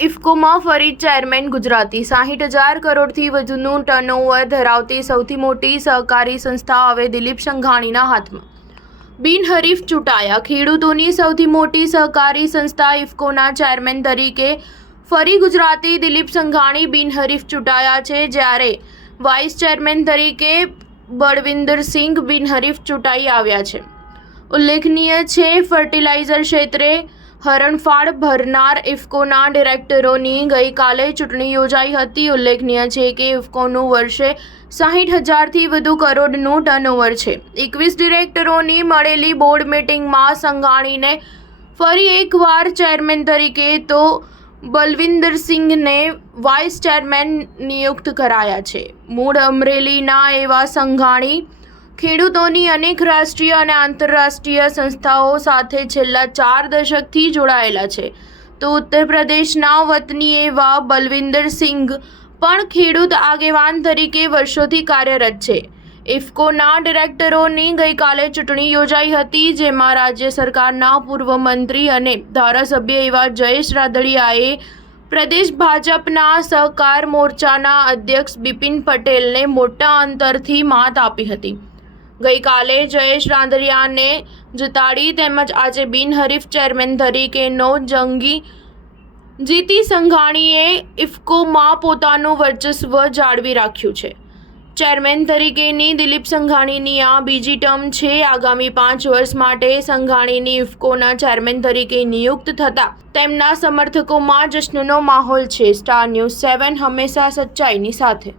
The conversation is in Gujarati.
ઇફકોમાં ફરી ચેરમેન ગુજરાતી 60,000 કરોડથી વધુનું ટર્નઓવર ધરાવતી સૌથી મોટી સહકારી સંસ્થા હવે દિલીપ સંઘાણીના હાથમાં. બિનહરીફ ચૂંટાયા. ખેડૂતોની સૌથી મોટી સહકારી સંસ્થા ઇફકોના ચેરમેન તરીકે ફરી ગુજરાતી દિલીપ સંઘાણી બિનહરીફ ચૂંટાયા છે, જ્યારે વાઇસ ચેરમેન તરીકે બળવિંદરસિંઘ બિનહરીફ ચૂંટાઈ આવ્યા છે. ઉલ્લેખનીય છે, ફર્ટિલાઇઝર ક્ષેત્રે હરણફાળ ભરનાર ઇફકોના ડિરેક્ટરોની ગઈકાલે ચૂંટણી યોજાઈ હતી. ઉલ્લેખનીય છે કે ઇફકોનું વર્ષે 60,000થી વધુ કરોડનું ટર્નઓવર છે. 21 ડિરેક્ટરોની મળેલી બોર્ડ મિટિંગમાં સંઘાણીને ફરી એકવાર ચેરમેન તરીકે તો બલવિંદરસિંઘને વાઇસ ચેરમેન નિયુક્ત કરાયા છે. મૂળ અમરેલીના એવા સંઘાણી ખેડૂતોની અનેક રાષ્ટ્રીય અને આંતરરાષ્ટ્રીય સંસ્થાઓ સાથે છેલ્લા 4 દશકથી જોડાયેલા છે, તો ઉત્તર પ્રદેશના વતની એવા બલવિંદરસિંઘ પણ ખેડૂત આગેવાન તરીકે વર્ષોથી કાર્યરત છે. ઇફકોના ડિરેક્ટરોની ગઈકાલે ચૂંટણી યોજાઈ હતી, જેમાં રાજ્ય સરકારના પૂર્વ મંત્રી અને ધારાસભ્ય એવા જયેશ રાદડિયાએ પ્રદેશ ભાજપના સહકાર મોરચાના અધ્યક્ષ બિપિન પટેલને મોટા અંતરથી માત આપી હતી. ગઈકાલે જયેશ રાદડિયાને જીતાડી તેમજ આજે બિનહરીફ ચેરમેન તરીકેનો જંગી જીતી સંઘાણીએ ઇફકોમાં પોતાનું વર્ચસ્વ જાળવી રાખ્યું છે. ચેરમેન તરીકેની દિલીપ સંઘાણીની આ બીજી ટર્મ છે. આગામી 5 વર્ષ માટે સંઘાણીની ઇફકોના ચેરમેન તરીકે નિયુક્ત થતા તેમના સમર્થકોમાં જશ્નનો માહોલ છે. સ્ટાર ન્યૂઝ 7 હંમેશા સચ્ચાઈની સાથે.